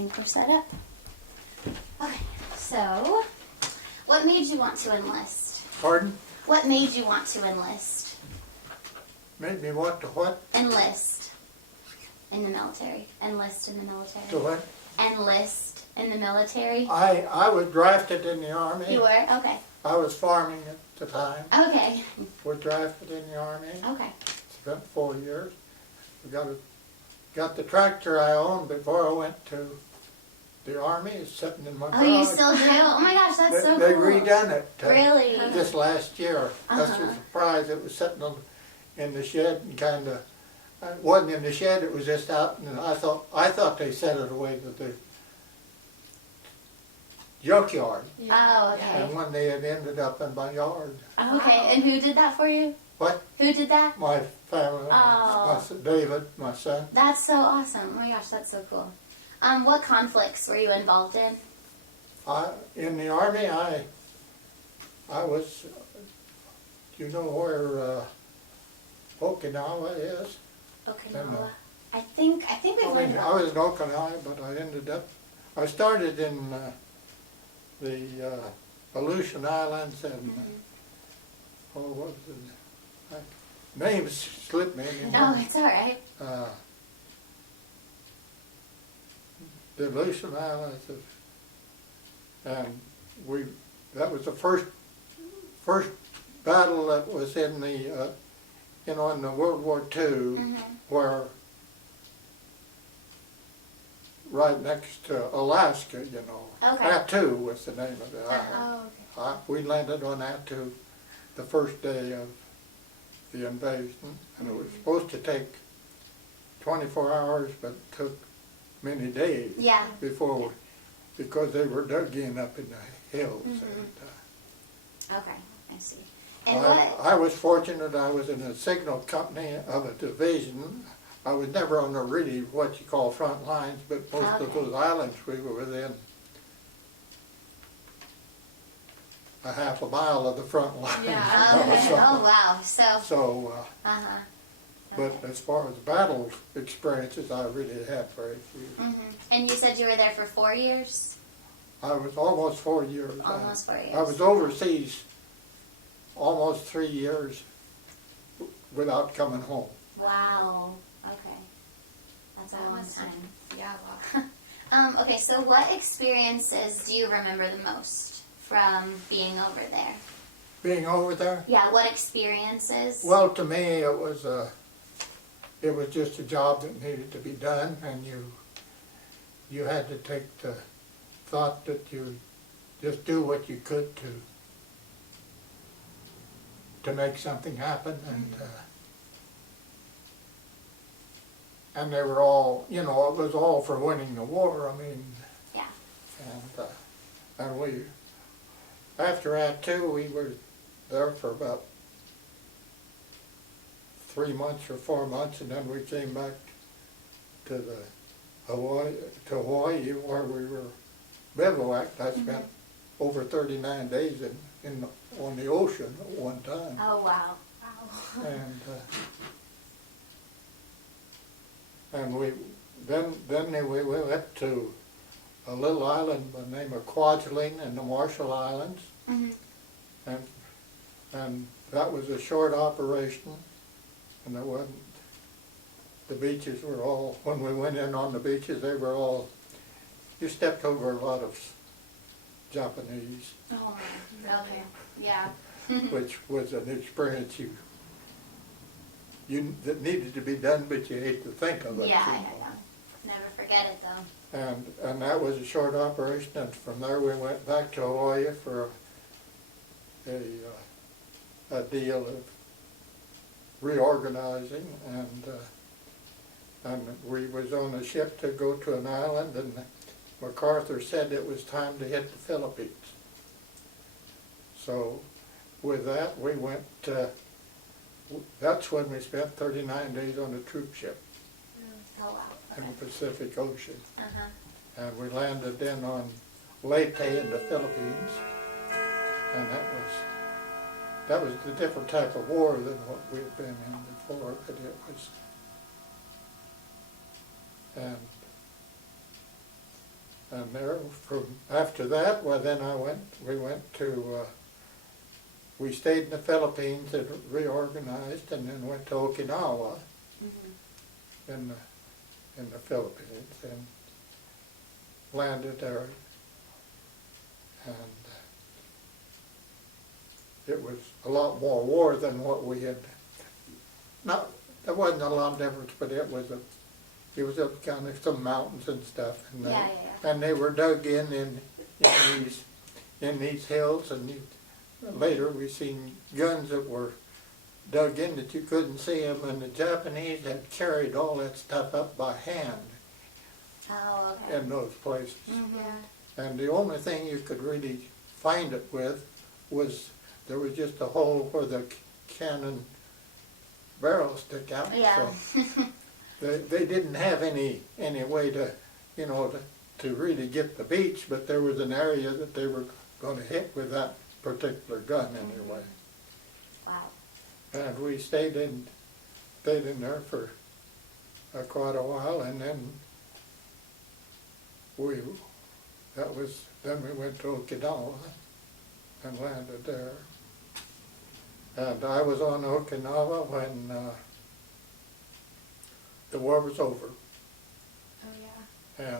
think we're set up. Okay, so what made you want to enlist? Pardon? What made you want to enlist? Made me want to what? Enlist in the military. Enlist in the military. To what? Enlist in the military. I was drafted in the Army. You were? Okay. I was farming at the time. Okay. Was drafted in the Army. Okay. Spent 4 years. We got the tractor I owned before I went to the Army. It's sitting in my garage. Oh, you still do? Oh my gosh, that's so cool. They redone it Really? this last year. That's a surprise. It was sitting in the shed and kind of, it wasn't in the shed, it was just out, and I thought they set it away to the junkyard. Oh, okay. And one day it ended up in my yard. Okay, and who did that for you? What? Who did that? My family, David, my son. That's so awesome. Oh my gosh, that's so cool. What conflicts were you involved in? In the Army, I was, do you know where Okinawa is? Okinawa. I think we've heard of I was in Okinawa, but I started in the Aleutian Islands and, what was it? Names slipped me anymore. Oh, it's all right. The Aleutian Islands, and that was the first battle that was in the in the World War II, where right next to Alaska, you know. Okay. Attu was the name of the island. Oh, okay. We landed on Attu the first day of the invasion, and it was supposed to take 24 hours, but it took many days before, because they were dug in up in the hills. Okay, I see. And I was fortunate. I was in a signal company of a division. I was never on the really what you call front lines, but most of those islands we were within a half a mile of the front line. Yeah. Okay. Oh wow. So. But as far as battle experiences, I really had very few. And you said you were there for 4 years? I was almost 4 years. Almost 4 years. I was overseas almost 3 years without coming home. Wow. Okay. That's a long time. Yeah. Wow. Okay. So, what experiences do you remember the most from being over there? Being over there? Yeah. What experiences? Well, to me, it was just a job that needed to be done, and you had to take the thought that you just do what you could to make something happen, and they were all, you know, it was all for winning the war. I mean, and we, after Attu, we were there for about 3 months or 4 months, and then we came back to Hawaii, where we were bivouacked. I spent over 39 days on the ocean at one time. Oh wow! Wow. And we went to a little island by the name of Kwajalein in the Marshall Islands, and that was a short operation. And there wasn't, the beaches were all, when we went in on the beaches, they were all, you stepped over a lot of Japanese. Oh, okay. Yeah. Which was an experience that needed to be done, but you hate to think of it. Yeah, never forget it though. And that was a short operation, and from there we went back to Hawaii for a deal of reorganizing, and we was on a ship to go to an island, and MacArthur said it was time to hit the Philippines. So with that we went, that's when we spent 39 days on a troop ship in the Pacific Ocean. And we landed then on Leyte in the Philippines, and that was a different type of war than what we had been in before, but it was, and And there, from after that, well, then we went to, we stayed in the Philippines and reorganized, and then went to Okinawa in the Philippines, and landed there. And it was a lot more war than what we had. Not, there wasn't a lot of difference, but it was up kind of some mountains and stuff, and and they were dug in these hills, and later we seen guns that were dug in that you couldn't see them, and the Japanese had carried all that stuff up by hand in those places. And the only thing you could really find it with was there was just a hole where the cannon barrels stick out. So they didn't have any way to, you know, to really get the beach, but there was an area that they were going to hit with that particular gun anyway. Wow. And we stayed in there for quite a while, and then then we went to Okinawa and landed there. And I was on Okinawa when the war was over. Oh yeah.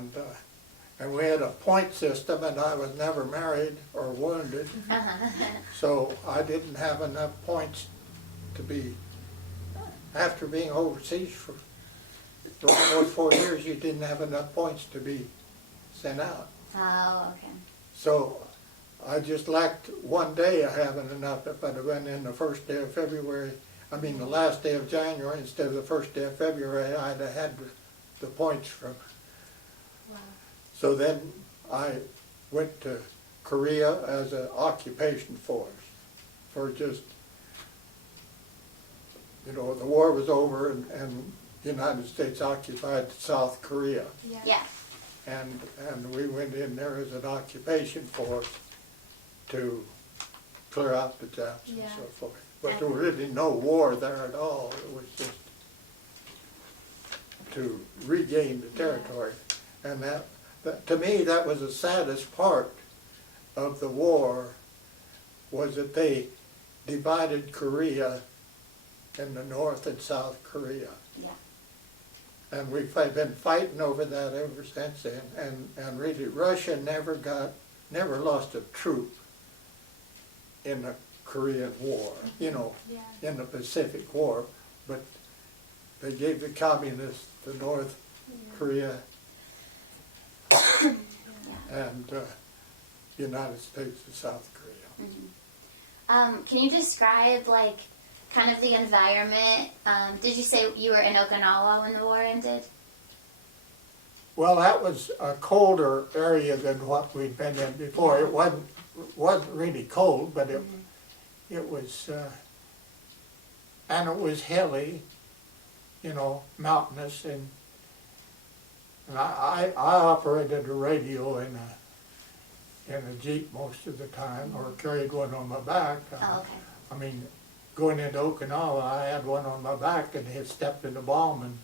And we had a point system, and I was never married or wounded, so I didn't have enough points to be, after being overseas for almost 4 years, you didn't have enough points to be sent out. Oh, okay. So I just lacked one day of having enough. If I'd have been in the first day of February, I mean the last day of January instead of the first day of February, I'd have had the points from. Wow. So then I went to Korea as an occupation force for just, you know, the war was over, and the United States occupied South Korea. Yeah. And we went in there as an occupation force to clear out the Japs and so forth. But there was really no war there at all. It was just to regain the territory. And that to me, that was the saddest part of the war, was that they divided Korea in the North and South Korea. Yeah. And we've been fighting over that ever since then. And really, Russia never lost a troop in the Korean War, you know, in the Pacific War. But they gave the communists the North Korea and United States the South Korea. Can you describe, like, kind of the environment? Did you say you were in Okinawa when the war ended? Well, that was a colder area than what we'd been in before. It wasn't really cold, but it was, and it was hilly, you know, mountainous, and I operated a radio in a Jeep most of the time, or carried one on my back. Oh, okay. I mean, going into Okinawa, I had one on my back, and had stepped in the bomb, and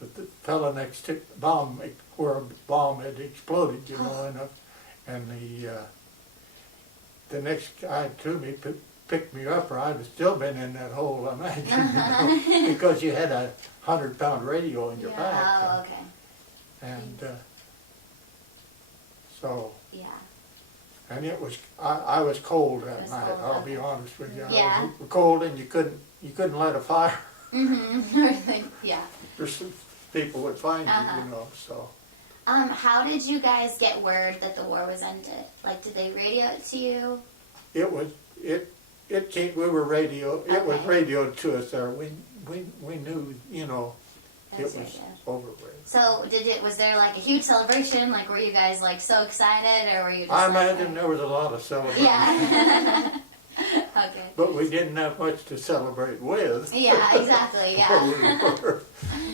the fellow next to the bomb, where a bomb had exploded, you know, and the next guy to me picked me up, or I'd have still been in that hole, I imagine, you know, because you had a 100-pound radio in your back. Oh, okay. And so. Yeah. And it was, I was cold that night, cold, I'll be honest with you. Yeah. I was cold, and you couldn't light a fire. Yeah. There's some people would find you, you know, so. How did you guys get word that the war was ended? Like, did they radio it to you? It came, we were it was radioed to us there. We knew, you know, it was over with. So was there like a huge celebration? Like, were you guys like so excited, or were you just I imagine there was a lot of celebration. Yeah. Okay. But we didn't have much to celebrate with. Yeah, exactly, yeah.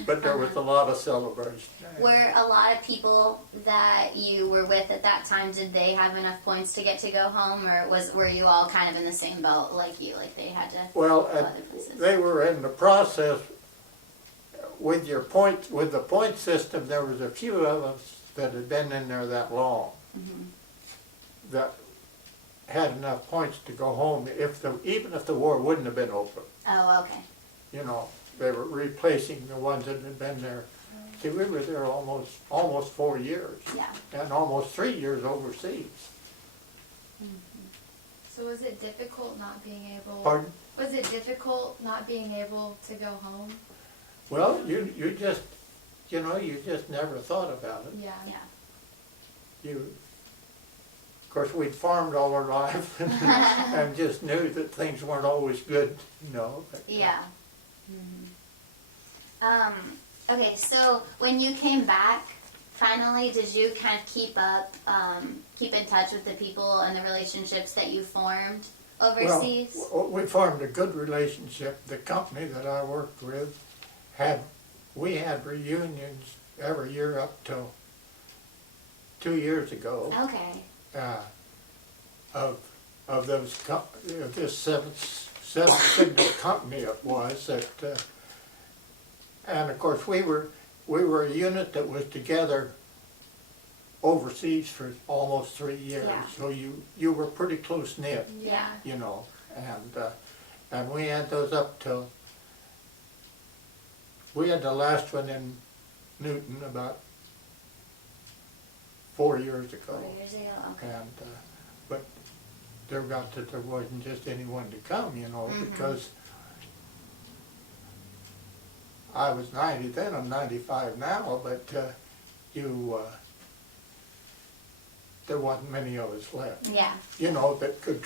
But there was a lot of celebration. Were a lot of people that you were with at that time, did they have enough points to get to go home, or were you all kind of in the same boat like you? Like they had to well, go other places? they were in the process with the point system. There was a few of us that had been in there that long, that had enough points to go home even if the war wouldn't have been open. Oh, okay. You know, they were replacing the ones that had been there. See, we were there almost 4 years. Yeah. And almost 3 years overseas. So was it difficult not being able? Pardon? Was it difficult not being able to go home? Well, you just, you just never thought about it. Yeah. Yeah. Of course, we'd farmed all our life and just knew that things weren't always good, but, Yeah. Okay, so when you came back, finally, did you kind of keep in touch with the people and the relationships that you formed overseas? Well, we formed a good relationship. The company that I worked with we had reunions every year up till 2 years ago. Okay. Of this seventh signal company it was that, and of course we were a unit that was together overseas for almost 3 years. Yeah. So you were pretty close knit. Yeah. And we had those up till we had the last one in Newton about 4 years ago. 4 years ago. Okay. And but there wasn't just anyone to come, because I was 90 then, I'm 95 now, but there wasn't many of us left. Yeah. That could